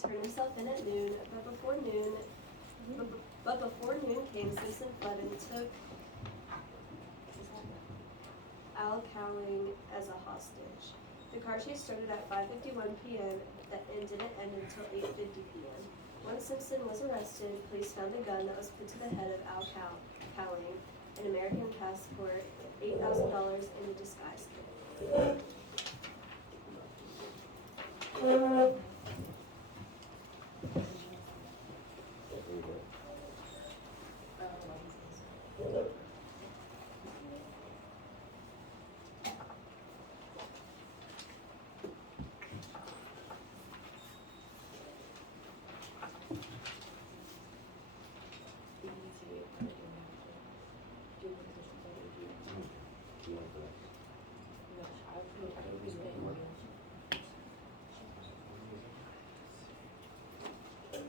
turned himself in at noon, but before noon came, Simpson fled and took Al Cowling as a hostage. The car chase started at 5:51 p.m. and didn't end until 8:50 p.m. Once Simpson was arrested, police found a gun that was put to the head of Al Cowling, an American passport, $8,000 in a disguise kit.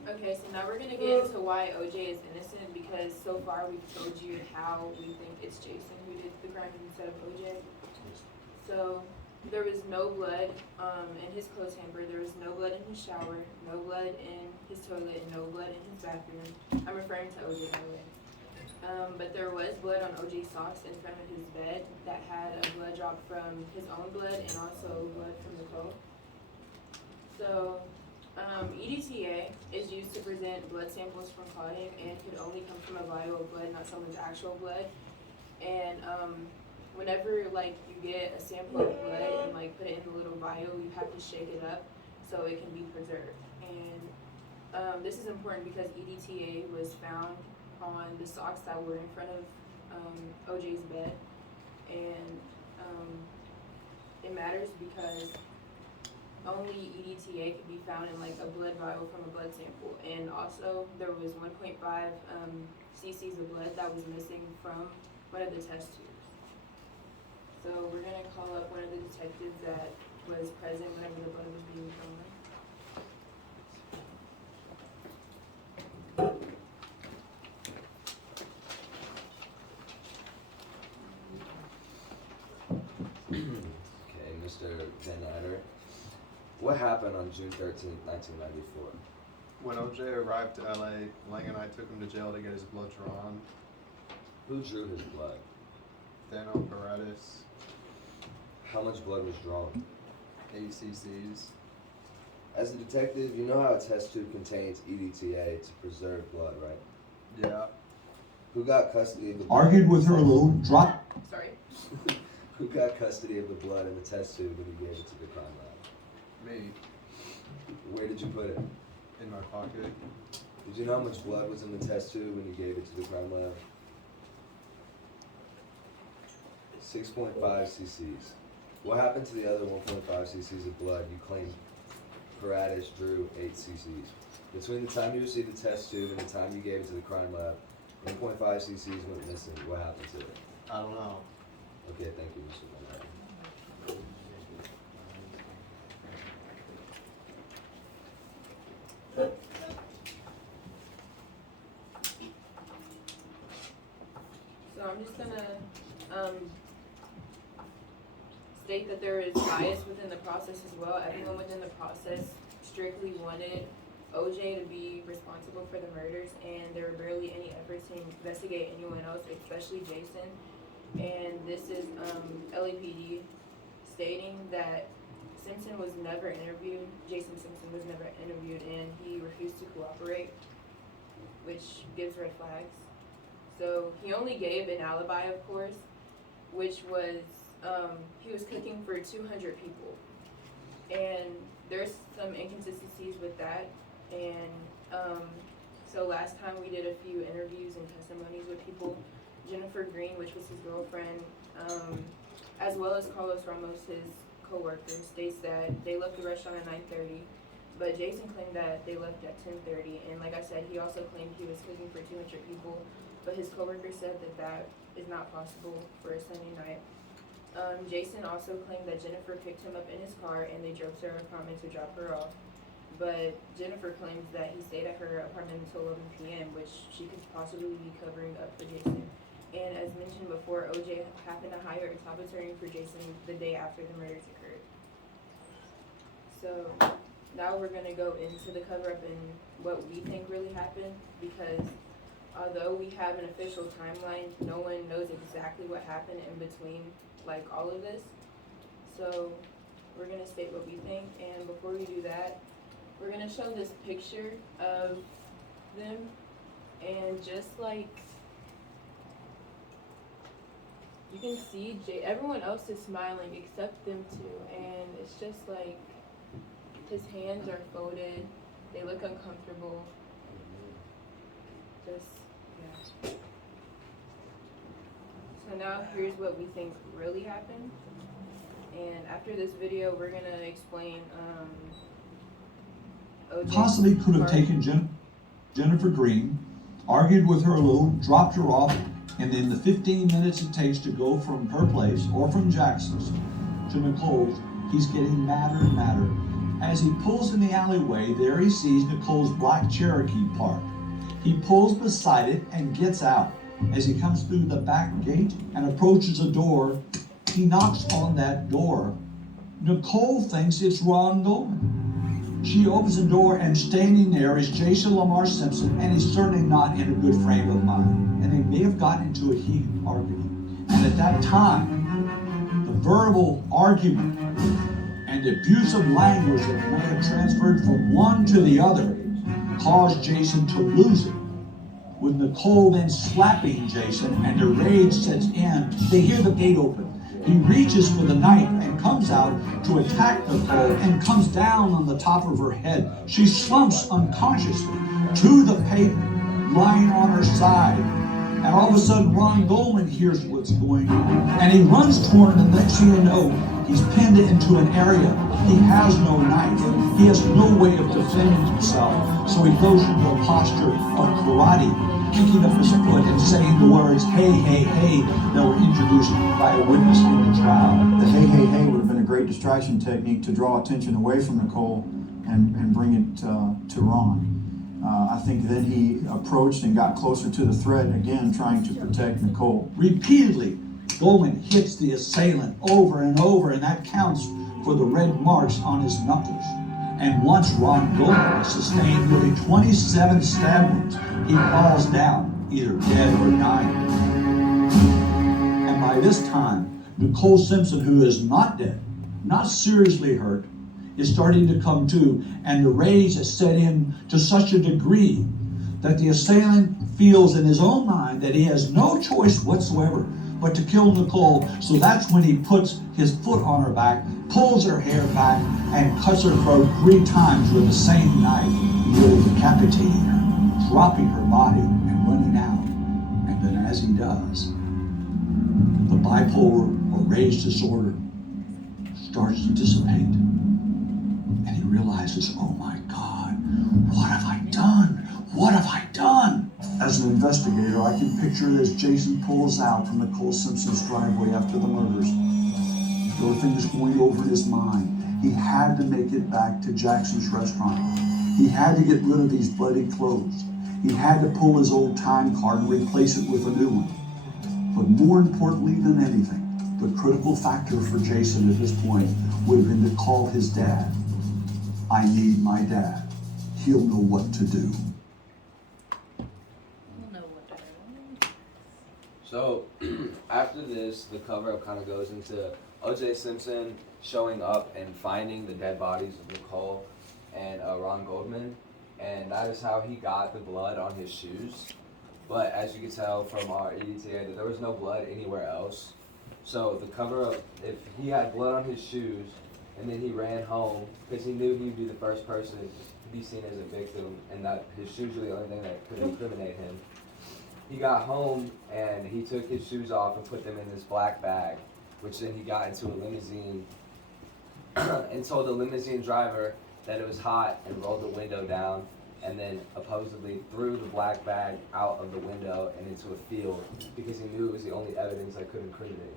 Okay, so now we're gonna get into why OJ is innocent, because so far we've told you how we think it's Jason who did the crime instead of OJ. So there was no blood in his clothes hamper, there was no blood in his shower, no blood in his toilet, and no blood in his bathroom. I'm referring to OJ, by the way. But there was blood on OJ's socks in front of his bed that had a blood drop from his own blood and also blood from the coat. So EDTA is used to present blood samples from clotting and could only come from a vial of blood, not someone's actual blood. And whenever like you get a sample of blood and like put it in a little vial, you have to shake it up so it can be preserved. And this is important because EDTA was found on the socks that were in front of OJ's bed, and it matters because only EDTA can be found in like a blood vial from a blood sample, and also there was 1.5 cc's of blood that was missing from one of the test tubes. So we're gonna call up one of the detectives that was present whenever the blood was being drawn. Okay, Mr. Van Eyder. What happened on June 13th, 1994? When OJ arrived to LA, Lang and I took him to jail to get his blood drawn. Who drew his blood? Dano Paredes, How much blood was drawn? 8 cc's. As a detective, you know how a test tube contains EDTA to preserve blood, right? Yeah, Who got custody of the blood? Argued with her a little, dropped. Sorry. Who got custody of the blood in the test tube when he gave it to the crime lab? me, Where did you put it? in my pocket. Did you know how much blood was in the test tube when you gave it to the crime lab? 6.5 cc's. What happened to the other 1.5 cc's of blood you claimed Paredes drew 8 cc's? Between the time you received the test tube and the time you gave it to the crime lab, 1.5 cc's went missing. What happened to it? I don't know. Okay, thank you, Mr. Van Eyder. So I'm just gonna state that there is bias within the process as well. Everyone within the process strictly wanted OJ to be responsible for the murders, and there were barely any efforts to investigate anyone else, especially Jason. And this is LAPD stating that Simpson was never interviewed. Jason Simpson was never interviewed, and he refused to cooperate, which gives red flags. So he only gave an alibi, of course, which was he was cooking for 200 people, and there's some inconsistencies with that. And so last time we did a few interviews and testimonies with people. Jennifer Green, which was his girlfriend, as well as Carlos Ramos, his co-worker, states that they left the restaurant at 9:30, but Jason claimed that they left at 10:30. And like I said, he also claimed he was cooking for 200 people, but his co-worker said that that is not possible for a Sunday night. Jason also claimed that Jennifer picked him up in his car and they drove to her apartment to drop her off. But Jennifer claims that he stayed at her apartment until 11 p.m., which she could possibly be covering up for Jason. And as mentioned before, OJ happened to hire a top attorney for Jason the day after the murders occurred. So now we're gonna go into the cover-up and what we think really happened, because although we have an official timeline, no one knows exactly what happened in between, like, all of this. So we're gonna state what we think, and before we do that, we're gonna show this picture of them, and just like you can see, everyone else is smiling except them two, and it's just like his hands are folded, they look uncomfortable. Just, yeah. So now here's what we think really happened. And after this video, we're gonna explain OJ's Possibly could have part. taken Jennifer Green, argued with her a little, dropped her off, and in the 15 minutes it takes to go from her place or from Jackson's to Nicole's, he's getting madder and madder. As he pulls in the alleyway, there he sees Nicole's black Cherokee parked. He pulls beside it and gets out. As he comes through the back gate and approaches a door, he knocks on that door. Nicole thinks it's Ron Goldman. She opens the door, and standing there is Jason Lamar Simpson, and he's certainly not in a good frame of mind. And they may have gotten into a heated argument. And at that time, the verbal argument and the abusive language that may have transferred from one to the other caused Jason to lose it. With Nicole then slapping Jason and the rage sets in, they hear the gate open. He reaches for the knife and comes out to attack Nicole and comes down on the top of her head. She slumps unconsciously to the pavement, lying on her side. And all of a sudden, Ron Goldman hears what's going on. And he runs toward her, and next thing you know, he's pinned into an area. He has no knife. He has no way of defending himself. So he goes into a posture of karate, kicking up his foot and saying the words, "Hey, hey, hey," that were introduced by a witness in the trial. The hey, hey, hey would have been a great distraction technique to draw attention away from Nicole and bring it to Ron. I think then he approached and got closer to the threat, again trying to protect Nicole. Repeatedly, Goldman hits the assailant over and over, and that counts for the red marks on his knuckles. And once Ron Goldman has sustained nearly 27 stab wounds, he falls down, either dead or dying. And by this time, Nicole Simpson, who is not dead, not seriously hurt, is starting to come to, and the rage has set in to such a degree that the assailant feels in his own mind that he has no choice whatsoever but to kill Nicole. So that's when he puts his foot on her back, pulls her hair back, and cuts her throat 3 times with the same knife, nearly decapitating her, dropping her body and running out. And then as he does, the bipolar or rage disorder starts to dissipate. And he realizes, oh my God, what have I done? What have I done? As an investigator, I can picture it as Jason pulls out from Nicole Simpson's driveway after the murders. There were things going over in his mind. He had to make it back to Jackson's restaurant. He had to get rid of these bloody clothes. He had to pull his old time card and replace it with a new one. But more importantly than anything, the critical factor for Jason at this point would have been to call his dad. I need my dad. He'll know what to do. So after this, the cover-up kind of goes into O.J. Simpson showing up and finding the dead bodies of Nicole and Ron Goldman, and that is how he got the blood on his shoes. But as you can tell from our EDTA, that there was no blood anywhere else. So the cover-up, if he had blood on his shoes and then he ran home because he knew he would be the first person to be seen as a victim, and that his shoes were the only thing that could incriminate him. He got home and he took his shoes off and put them in this black bag, which then he got into a limousine and told the limousine driver that it was hot and rolled the window down, and then supposedly threw the black bag out of the window and into a field because he knew it was the only evidence that could incriminate him.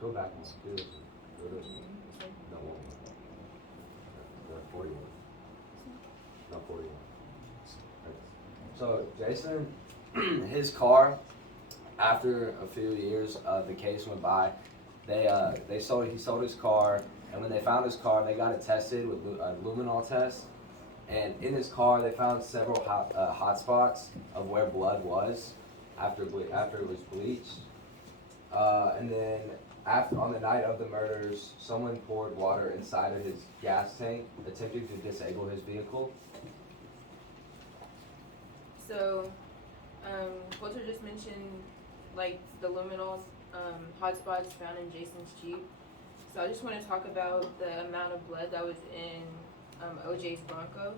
Go back one. Do this one. Do this one. No, one more. 41. No, 41. So Jason, his car, after a few years, the case went by. He sold his car, and when they found his car, they got it tested with a luminol test. And in his car, they found several hot spots of where blood was after it was bleached. And then on the night of the murders, someone poured water inside of his gas tank, attempting to disable his vehicle. So, Kolter just mentioned like the luminol hotspots found in Jason's Jeep. So I just want to talk about the amount of blood that was in OJ's Bronco.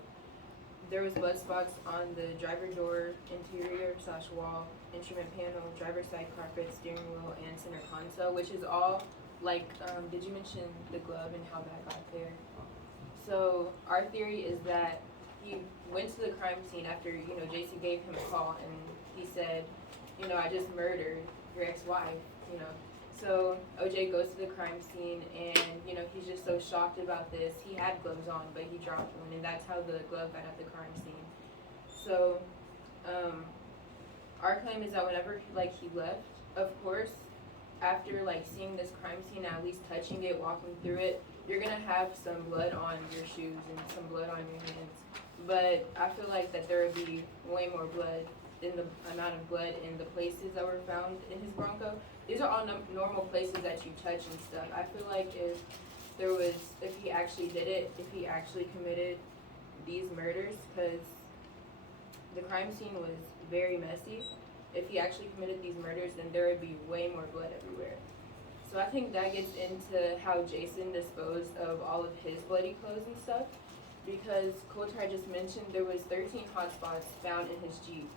There was blood spots on the driver door, interior / wall, instrument panel, driver's side carpet, steering wheel, and center console, which is all like, did you mention the glove and how that got there? So our theory is that he went to the crime scene after, Jason gave him a call and he said, I just murdered your ex-wife, So OJ goes to the crime scene and, he's just so shocked about this. He had gloves on, but he dropped one, and that's how the glove got at the crime scene. So, our claim is that whenever, he left, of course, after, seeing this crime scene, at least touching it, walking through it, you're gonna have some blood on your shoes and some blood on your hands. But I feel like that there would be way more blood than the amount of blood in the places that were found in his Bronco. These are all normal places that you touch and stuff. I feel like if he actually did it, if he actually committed these murders, because the crime scene was very messy, if he actually committed these murders, then there would be way more blood everywhere. So I think that gets into how Jason disposed of all of his bloody clothes and stuff, because Kolter just mentioned there was 13 hot spots found in his Jeep.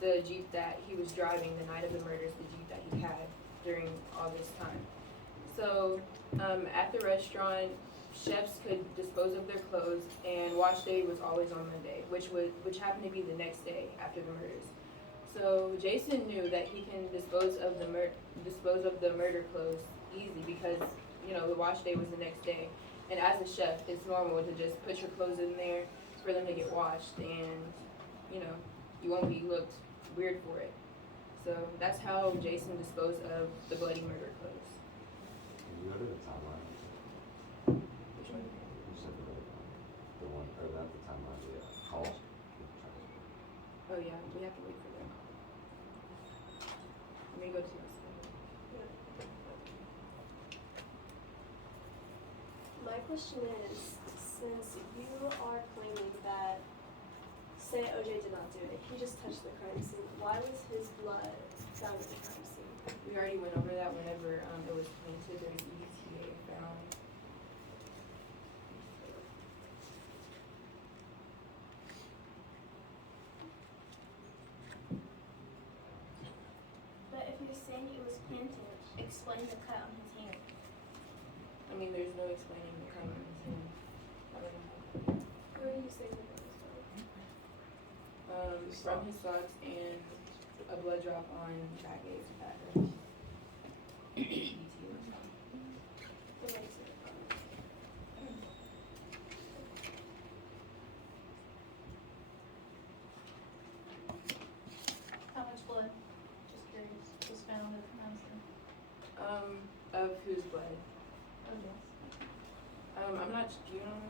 The Jeep that he was driving the night of the murders, the Jeep that he had during all this time. So at the restaurant, chefs could dispose of their clothes, and wash day was always on Monday, which happened to be the next day after the murders. So Jason knew that he can dispose of the murder clothes easy because the wash day was the next day, and as a chef, it's normal to just put your clothes in there for them to get washed, and you won't be looked weird for it. So that's how Jason disposed of the bloody murder clothes. Can you go to the timeline? Which one? You said the one, or not the timeline, the calls. Oh yeah, we have to wait for them. Let me go to this one. My question is, since you are claiming that, say OJ did not do it, he just touched the crime scene, why was his blood found at the crime scene? We already went over that whenever it was painted. There's ETA found. But if you're saying it was painted, explain the cut on his hand. I mean, there's no explaining the crime in his hand. I don't know. Where do you say the blood was from? From his socks and a blood drop on back ache at her. What makes it from? How much blood, just curious, was found at the crime scene? Of whose blood? Oh, yes. I'm not, do you know?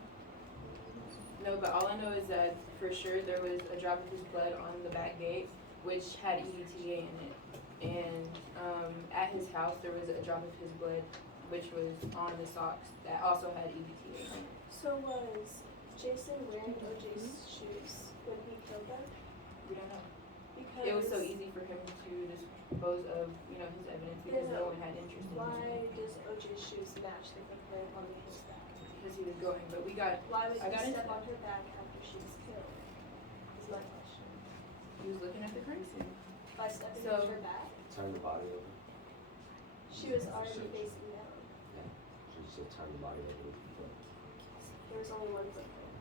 No, but all I know is that for sure there was a drop of his blood on the back gate, which had EDTA in it. And at his house there was a drop of his blood, which was on the socks that also had EDTA in it. So was Jason wearing OJ's shoes when he killed them? We don't know. Because It was so easy for him to dispose of, his evidence because no one had interest in why it. does OJ's shoes match the footprint on his back? Because he was going, but we got, Why would I got he into step that. on her back after she was killed? Is my question. He was looking at the crime scene. By stepping So- on her back, Turn the body over. she was already facing down. She said turn the body over with the foot. There was only one footprint.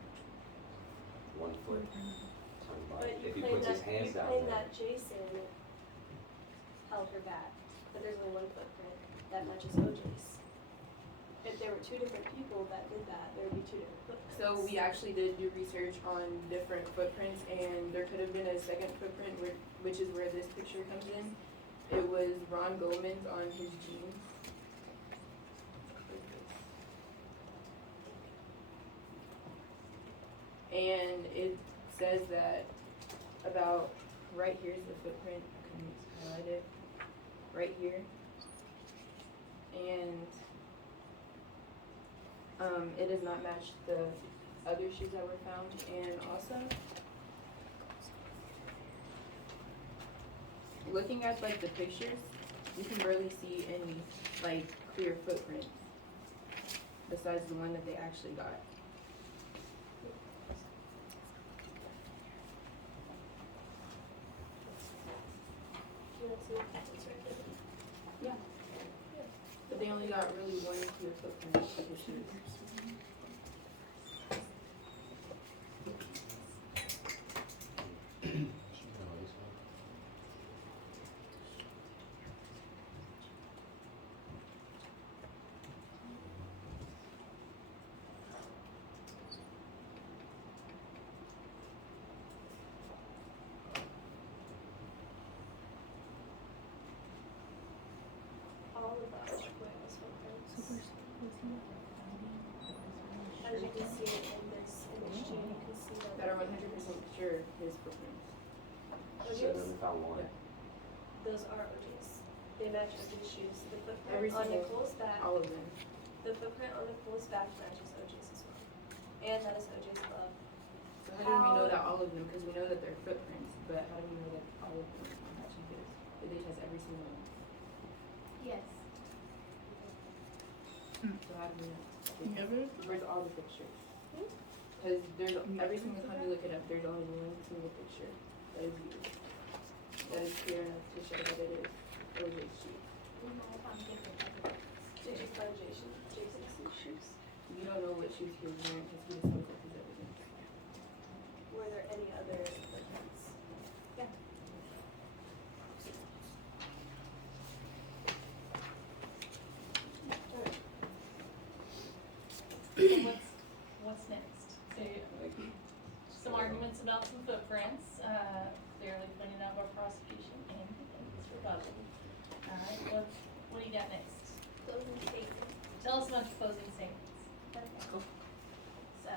1 foot. Turn the body. But you If he claim puts his that hands down there. that Jason held her back, but there's only one footprint that matches OJ's. if there were two different people that did that, there would be two different footprints. So we actually did do research on different footprints, and there could have been a second footprint, which is where this picture comes in. It was Ron Goldman's on his jeans. And it says that about right here's the footprint. I can highlight it right here, and it does not match the other shoes that were found. And also, looking at like the pictures, you can barely see any like clear footprints besides the one that they actually got. You want to see what happens right there? But they only got really one clear footprint of the shoes. All of us were his footprints. As you can see it in this image too, you can see That are 100% sure his footprints. OJ's. found one. Those are OJ's. They match OJ's shoes. The Every footprint on single- Nicole's back. All of them. The footprint on Nicole's back matches OJ's as well. And that is OJ's glove. So how do we know that all of them? Because we know that they're footprints, but how do we know that all of them are matching his? Did they test every single one? Yes. So how do we know? Where's all the pictures? Because there's every single time you look it up, there's only one single picture that is used. That is clear enough to show that it is OJ's shoe. We might have found different evidence. Did you find Jason's shoes? We don't know what shoes he was wearing because he disposed of his evidence. Were there any other footprints? So what's next? So, some arguments about some footprints, clearly pointed out by prosecution and defense rebuttal. Alright, what do you got next? Closing statement. Tell us about your closing statements. Okay. So,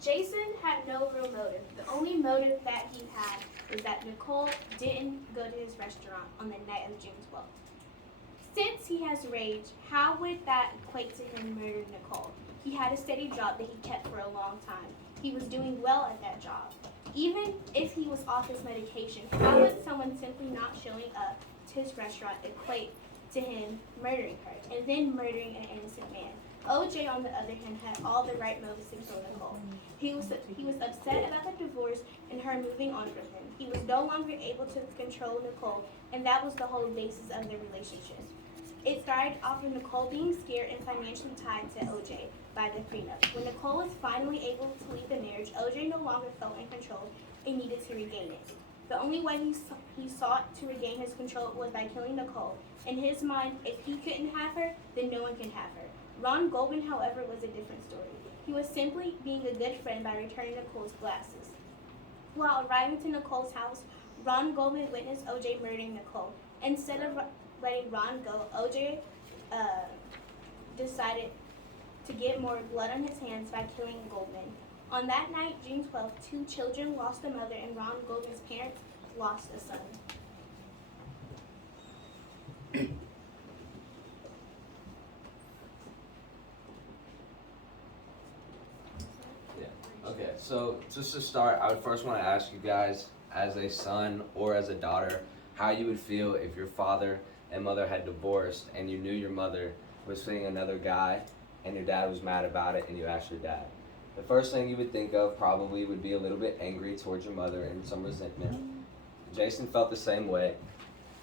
Jason had no real motive. The only motive that he had was that Nicole didn't go to his restaurant on the night of June 12th. Since he has rage, how would that equate to him murdering Nicole? He had a steady job that he kept for a long time. He was doing well at that job. Even if he was off his medication, how would someone simply not showing up to his restaurant equate to him murdering her and then murdering an innocent man? OJ, on the other hand, had all the right motives to kill Nicole. He was upset about the divorce and her moving on from him. He was no longer able to control Nicole, and that was the whole basis of their relationship. It started off with Nicole being scared and financially tied to OJ by the prenup. When Nicole was finally able to leave the marriage, OJ no longer felt in control and needed to regain it. The only way he sought to regain his control was by killing Nicole. In his mind, if he couldn't have her, then no one can have her. Ron Goldman, however, was a different story. He was simply being a good friend by returning Nicole's glasses. While arriving to Nicole's house, Ron Goldman witnessed OJ murdering Nicole. Instead of letting Ron go, OJ decided to get more blood on his hands by killing Goldman. On that night, June 12th, 2 children lost a mother and Ron Goldman's parents lost a son. Okay, so just to start, I would first want to ask you guys, as a son or as a daughter, how you would feel if your father and mother had divorced and you knew your mother was seeing another guy and your dad was mad about it and you asked your dad. The first thing you would think of probably would be a little bit angry towards your mother and some resentment. Jason felt the same way.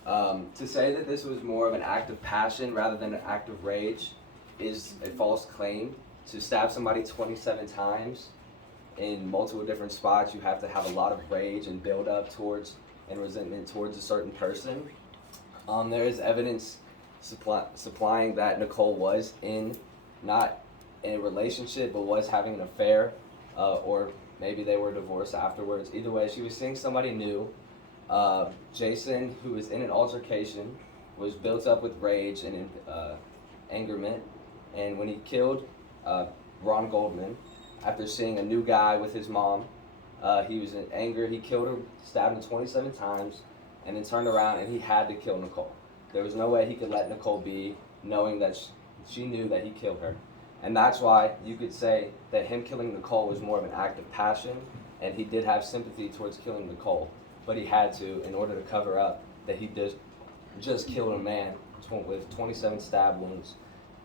To say that this was more of an act of passion rather than an act of rage is a false claim. To stab somebody 27 times in multiple different spots, you have to have a lot of rage and build up towards and resentment towards a certain person. There is evidence supplying that Nicole was in not in a relationship but was having an affair, or maybe they were divorced afterwards. Either way, she was seeing somebody new. Jason, who was in an altercation, was built up with rage and angerment, and when he killed Ron Goldman, after seeing a new guy with his mom, he was in anger. He killed her, stabbed him 27 times, and then turned around and he had to kill Nicole. There was no way he could let Nicole be, knowing that she knew that he killed her. And that's why you could say that him killing Nicole was more of an act of passion, and he did have sympathy towards killing Nicole, but he had to in order to cover up that he just killed a man with 27 stab wounds.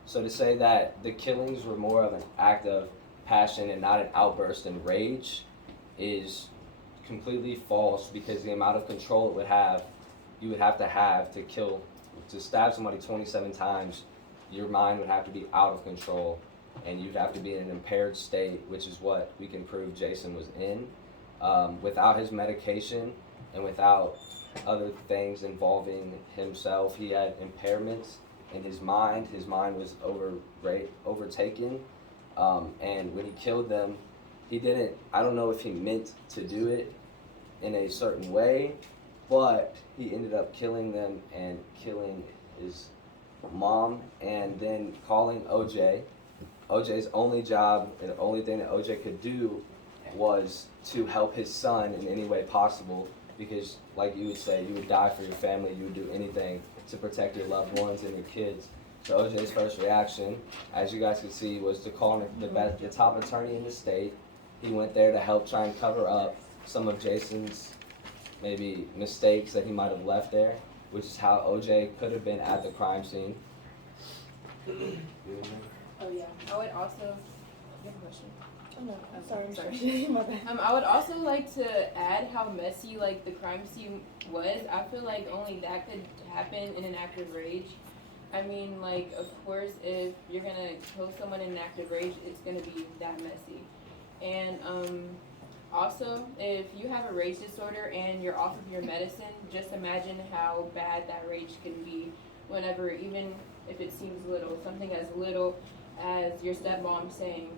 So to say that the killings were more of an act of passion and not an outburst in rage is completely false, because the amount of control you would have to stab somebody 27 times, your mind would have to be out of control, and you'd have to be in an impaired state, which is what we can prove Jason was in. Without his medication and without other things involving himself, he had impairments in his mind. His mind was overtaken, and when he killed them, I don't know if he meant to do it in a certain way, but he ended up killing them and killing his mom, and then calling OJ. OJ's only job, and the only thing that OJ could do was to help his son in any way possible, because like you would say, you would die for your family, you would do anything to protect your loved ones and your kids. So OJ's first reaction, as you guys could see, was to call the top attorney in the state. He went there to help try and cover up some of Jason's maybe mistakes that he might have left there, which is how OJ could have been at the crime scene. Oh yeah, I would also. You have a question? Oh no, Oh, sorry. My bad. I would also like to add how messy like the crime scene was. I feel like only that could happen in an act of rage. I mean, like, of course, if you're gonna kill someone in an act of rage, it's gonna be that messy. And also, if you have a rage disorder and you're off of your medicine, just imagine how bad that rage can be whenever, even if it seems little, something as little as your stepmom saying,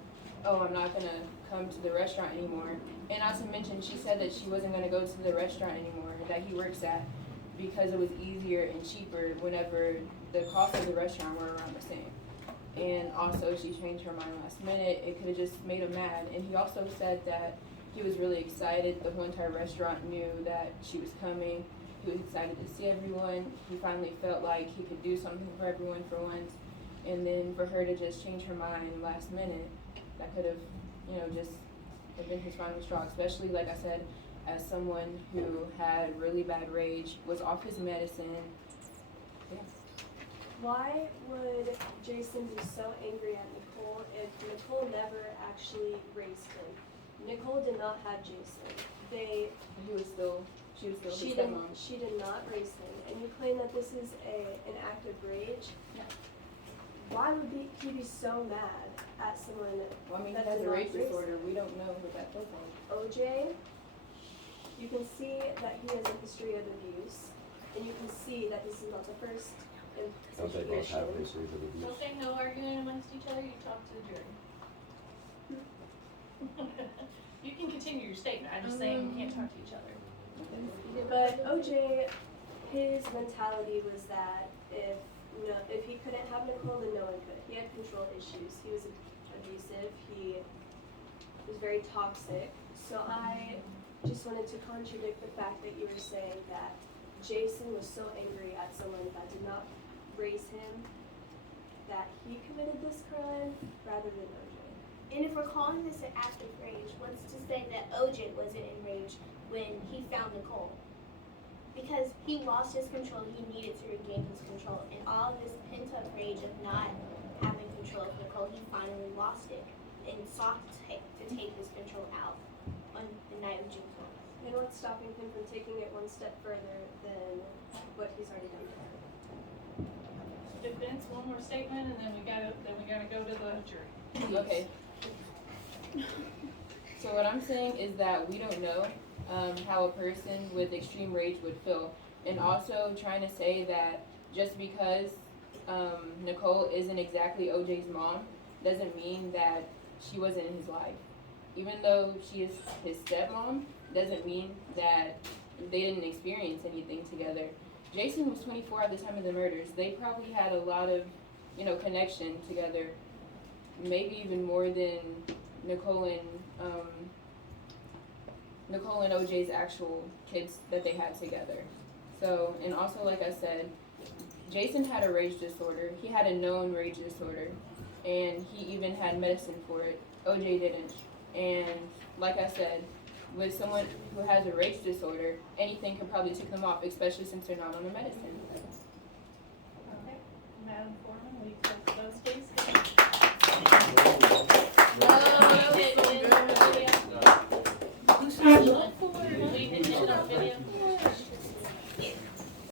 oh, I'm not gonna come to the restaurant anymore. And not to mention, she said that she wasn't gonna go to the restaurant anymore that he works at because it was easier and cheaper whenever the cost of the restaurant were around the same. And also, she changed her mind last minute. It could have just made him mad. And he also said that he was really excited. The whole entire restaurant knew that she was coming. He was excited to see everyone. He finally felt like he could do something for everyone for once. And then for her to just change her mind last minute, that could have, just have been his final straw. Especially, like I said, as someone who had really bad rage, was off his medicine. Yeah. Why would Jason be so angry at Nicole if Nicole never actually raised him? Nicole did not have Jason. She was still his stepmom. She did not raise him, and you claim that this is an act of rage. Yeah. Why would he be so mad at someone? Well, I mean, that he has did a not rage raise disorder. him? We don't know what that feels like. OJ, you can see that he has a history of abuse, and you can see that this is not the first Don't they both have situation. histories of abuse? Don't they know arguing amongst each other? You talk to the jury. You can continue your statement. I'm just saying you can't talk to each other. But OJ, his mentality was that if he couldn't have Nicole, then no one could. He had control issues. He was abusive. He was very toxic. So I just wanted to contradict the fact that you were saying that Jason was so angry at someone that did not raise him that he committed this crime rather than OJ. And if we're calling this an act of rage, what's to say that OJ wasn't enraged when he found Nicole? Because he lost his control, he needed to regain his control. And all of this pent-up rage of not having control of Nicole, he finally lost it and sought to take his control out on the night of June 12th. And what's stopping him from taking it one step further than what he's already done? Defense, one more statement, and then we gotta go to the jury. Okay. So what I'm saying is that we don't know how a person with extreme rage would feel, and also trying to say that just because Nicole isn't exactly OJ's mom, doesn't mean that she wasn't in his life. Even though she is his stepmom, doesn't mean that they didn't experience anything together. Jason was 24 at the time of the murders. They probably had a lot of, connection together. Maybe even more than Nicole and OJ's actual kids that they had together. So, and also, like I said, Jason had a rage disorder. He had a known rage disorder, and he even had medicine for it. OJ didn't. And like I said, with someone who has a rage disorder, anything could probably tick them off, especially since they're not on the medicine. Okay, Madam Foreman, will you close